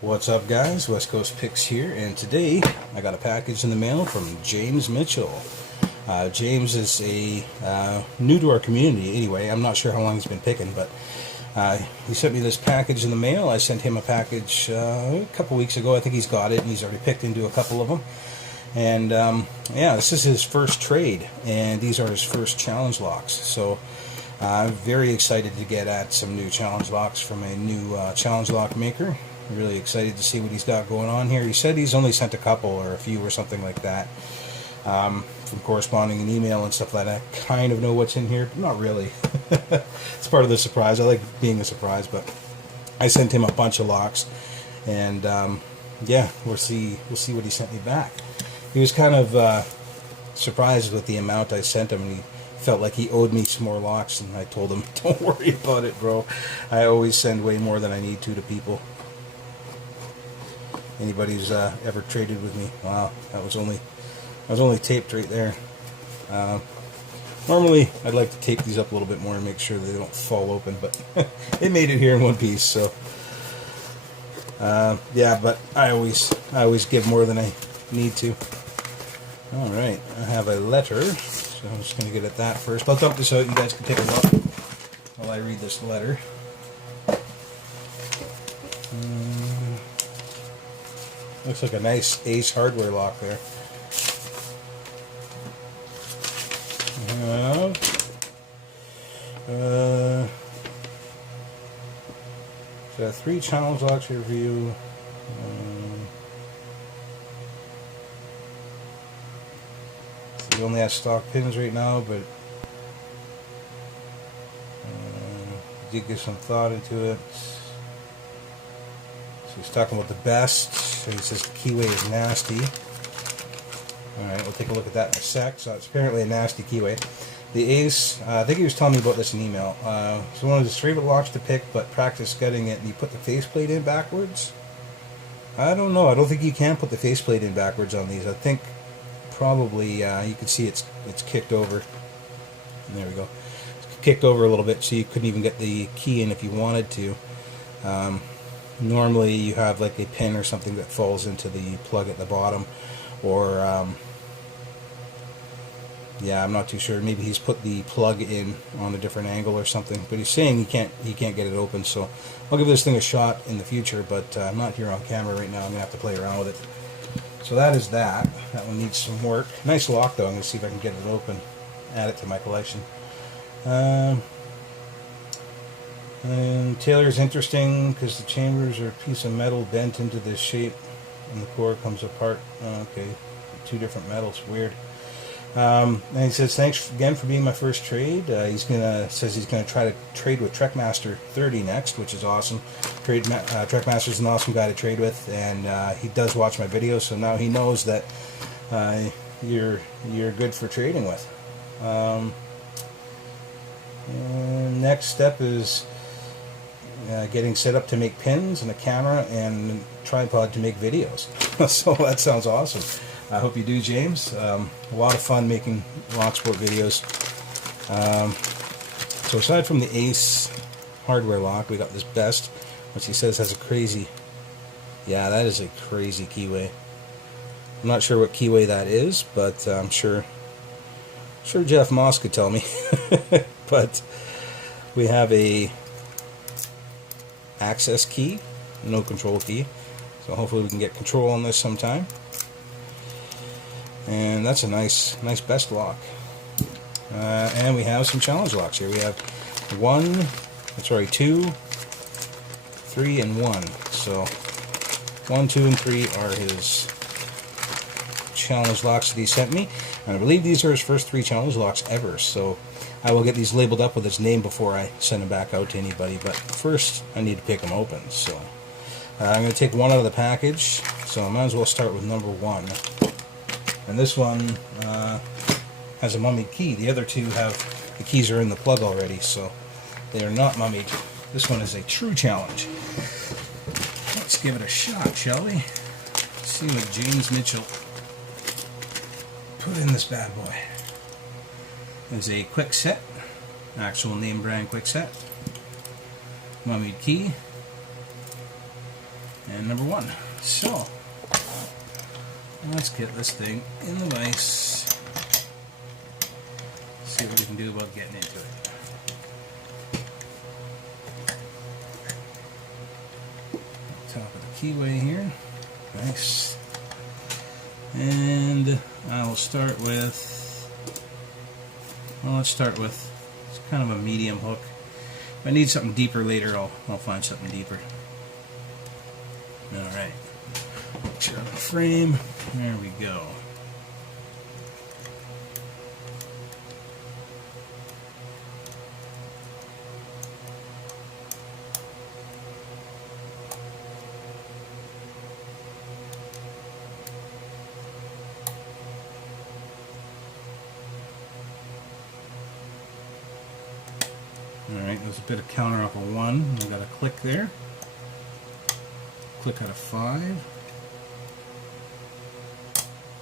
What's up, guys? West Coast Picks here, and today I got a package in the mail from James Mitchell. James is new to our community anyway. I'm not sure how long he's been picking, but he sent me this package in the mail. I sent him a package a couple weeks ago. I think he's got it, and he's already picked into a couple of them. And yeah, this is his first trade, and these are his first challenge locks. So I'm very excited to get at some new challenge locks from a new challenge lock maker. Really excited to see what he's got going on here. He said he's only sent a couple or a few or something like that from corresponding in email and stuff like that. I kind of know what's in here, but not really. It's part of the surprise. I like being a surprise, but I sent him a bunch of locks, and yeah, we'll see what he sent me back. He was kind of surprised with the amount I sent him, and he felt like he owed me some more locks, and I told him, don't worry about it, bro. I always send way more than I need to people. Anybody who's ever traded with me, wow, I was only taped right there. Normally I'd like to tape these up a little bit more and make sure they don't fall open, but it made it here in one piece. So yeah, but I always give more than I need to. All right, I have a letter, so I'm just going to get at that first. I'll dump this out. You guys can take a look while I read this letter. Looks like a nice Ace hardware lock there. So 3 challenge locks to review. So we only have stock pins right now, but did give some thought into it. So he's talking about the best. So he says keyway is nasty. Alright, we'll take a look at that in a sec. So it's apparently a nasty keyway. The Ace, I think he was telling me about this in email. It's one of his favorite locks to pick, but practice getting it. And you put the faceplate in backwards? I don't know. I don't think you can put the faceplate in backwards on these. I think probably you can see it's kicked over. And there we go. It's kicked over a little bit, so you couldn't even get the key in if you wanted to. Normally you have like a pin or something that falls into the plug at the bottom, or yeah, I'm not too sure. Maybe he's put the plug in on a different angle or something, but he's saying he can't get it open. So I'll give this thing a shot in the future, but I'm not here on camera right now. I'm gonna have to play around with it. So that is that. That one needs some work. Nice lock though. I'm gonna see if I can get it open, add it to my collection. And Taylor's interesting because the chambers are a piece of metal bent into this shape, and the core comes apart. Okay, 2 different metals. Weird. And he says thanks again for being my first trade. Says he's gonna try to trade with Trekmaster 30 next, which is awesome. Trekmaster's an awesome guy to trade with, and he does watch my videos, so now he knows that you're good for trading with. And next step is getting set up to make pins and a camera and a tripod to make videos. So that sounds awesome. I hope you do, James. A lot of fun making lock sport videos. So aside from the Ace hardware lock, we got this best, which he says has a crazy, yeah, that is a crazy keyway. I'm not sure what keyway that is, but I'm sure Jeff Moss could tell me. But we have a access key, no control key, so hopefully we can get control on this sometime. And that's a nice best lock. And we have some challenge locks here. We have 2, 3, and 1. So 1, 2, and 3 are his challenge locks that he sent me, and I believe these are his first 3 challenge locks ever. So I will get these labeled up with his name before I send them back out to anybody, but first I need to pick them open. So I'm going to take one out of the package, so I might as well start with number 1. And this one has a mummied key. The other 2 have, the keys are in the plug already, so they are not mummied. This one is a true challenge. Let's give it a shot, shall we? Let's see what James Mitchell put in this bad boy. There's a quick set, actual name brand quick set, mummied key, and number 1. So let's get this thing in the vise. See what we can do about getting into it. Top of the keyway here. Nice. And I will start with, well, let's start with it's kind of a medium hook. If I need something deeper later, I'll find something deeper. Alright. Make sure on the frame. There we go. Alright, there's a bit of counter off of 1. I've got a click there. Click out of 5.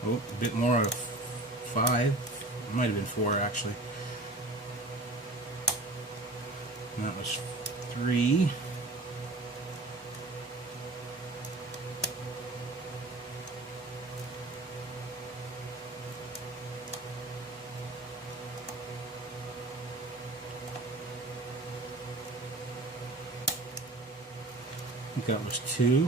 Oh, a bit more out of 5. It might have been 4 actually. And that was 3. I think that was 2.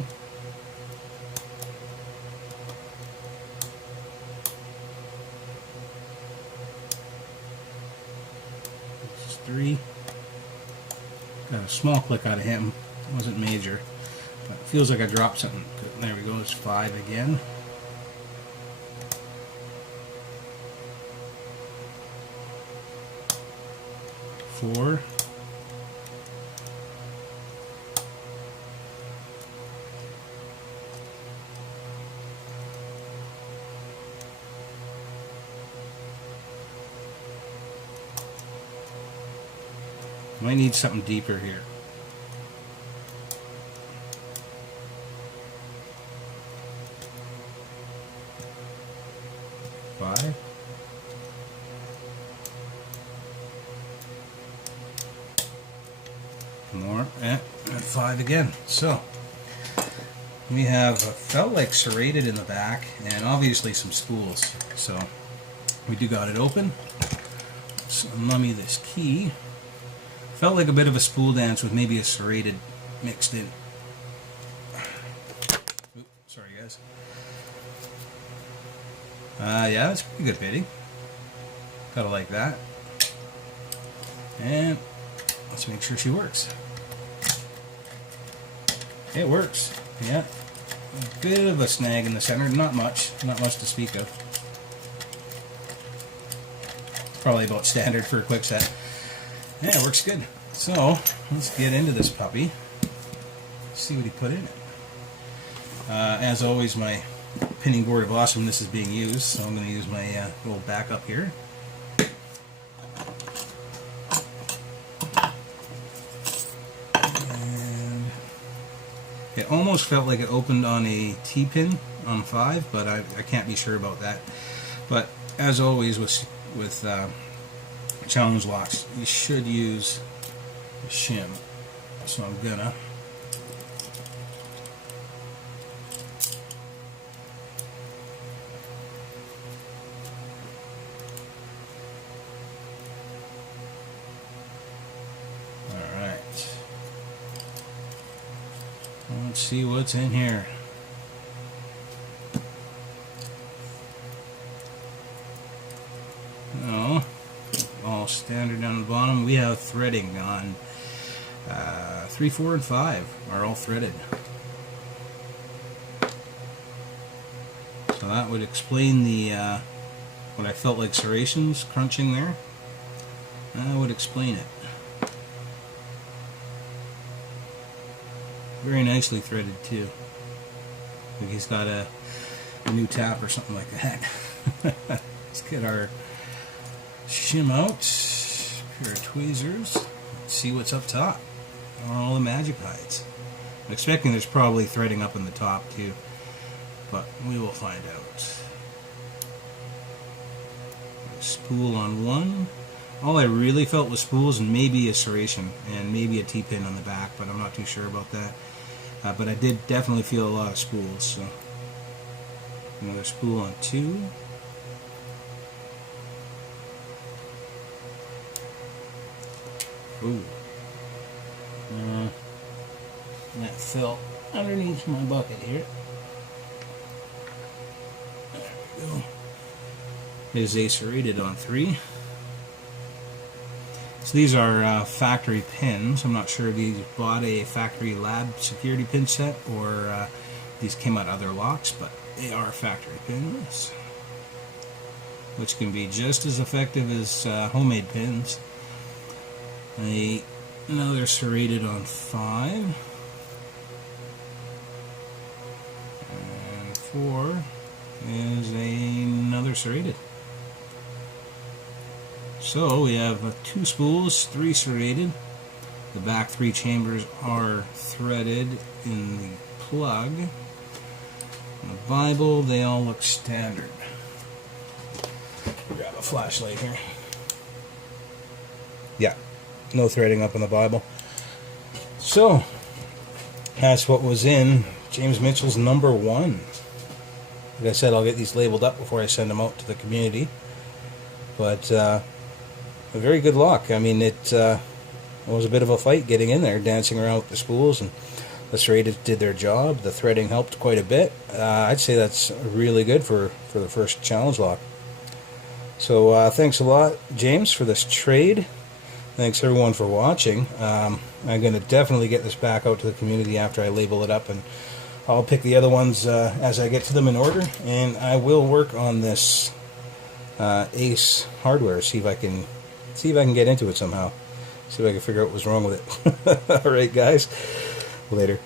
This is 3. Got a small click out of him. It wasn't major. But it feels like I dropped something. There we go. It's 5 again. Four. Might need something deeper here. 5. More, and 5 again. So we have felt like serrated in the back, and obviously some spools. So we do got it open. Let's mummy this key. Felt like a bit of a spool dance with maybe a serrated mixed in. Oops, sorry guys. Yeah, that's pretty good fitting. Gotta like that. And let's make sure she works. It works. Yeah. A bit of a snag in the center. Not much to speak of. Probably about standard for a quick set. Yeah, it works good. So let's get into this puppy. See what he put in it. As always, my pinning board of awesomeness is being used, so I'm going to use my little backup here. And it almost felt like it opened on a T-pin on 5, but I can't be sure about that. But as always with challenge locks, you should use a shim. So I'm gonna let's see what's in here. No, all standard down the bottom. We have threading on 3, 4, and 5 are all threaded. So that would explain the what I felt like serrations crunching there. That would explain it. Very nicely threaded too. I think he's got a new tap or something like that. Let's get our shim out. Pair of tweezers. Let's see what's up top. All the magic hides. I'm expecting there's probably threading up in the top too, but we will find out. A spool on 1. All I really felt was spools and maybe a serration and maybe a T-pin on the back, but I'm not too sure about that. but I did definitely feel a lot of spools. So another spool on 2. Ooh. That fell underneath my bucket here. There we go. Is a serrated on 3. So these are factory pins. I'm not sure if these bought a factory lab security pin set or these came out of other locks, but they are factory pins, which can be just as effective as homemade pins. Another serrated on 5. And 4 is another serrated. So we have 2 spools, 3 serrated. The back 3 chambers are threaded in the plug. In the Bible, they all look standard. Grab a flashlight here. Yeah, no threading up in the Bible. So that's what was in James Mitchell's number 1. Like I said, I'll get these labeled up before I send them out to the community. But a very good lock. I mean, it was a bit of a fight getting in there, dancing around with the spools, and the serrated did their job. The threading helped quite a bit. I'd say that's really good for the first challenge lock. So thanks a lot, James, for this trade. Thanks everyone for watching. I'm going to definitely get this back out to the community after I label it up, and I'll pick the other ones as I get to them in order, and I will work on this Ace hardware, see if I can get into it somehow. See if I can figure out what was wrong with it. Alright guys, later.